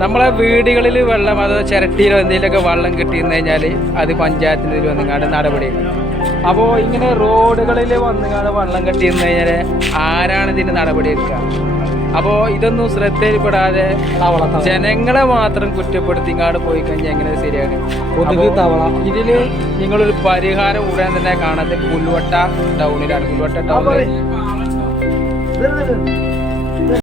നമ്മളെ വീടുകളിൽ വെള്ളം അതോ ചിരട്ടിയിലോ എന്തെങ്കിലുമൊക്കെ വെള്ളം കിട്ടിയെന്ന് കഴിഞ്ഞാൽ അത് പഞ്ചായത്തിന് ഇതിൽ വന്നുകാണ്ട് നടപടിയെടുക്കും. അപ്പോൾ ഇങ്ങനെ റോഡുകളിൽ വന്നുകാണ്ട് വെള്ളം കെട്ടിയെന്ന് കഴിഞ്ഞാൽ ആരാണ് ഇതിന് നടപടിയെടുക്കുക? അപ്പോൾ ഇതൊന്നും ശ്രദ്ധയിൽപ്പെടാതെ ജനങ്ങളെ മാത്രം കുറ്റപ്പെടുത്തിങ്ങാണ്ട് പോയി കഴിഞ്ഞാൽ എങ്ങനെ ശരിയാണ്? ഇതിൽ നിങ്ങളൊരു പരിഹാരം ഉടൻ തന്നെ കാണാതെ പുൽവട്ട ടൗണിലാണ്. പുൽവട്ട ടൗണിൽ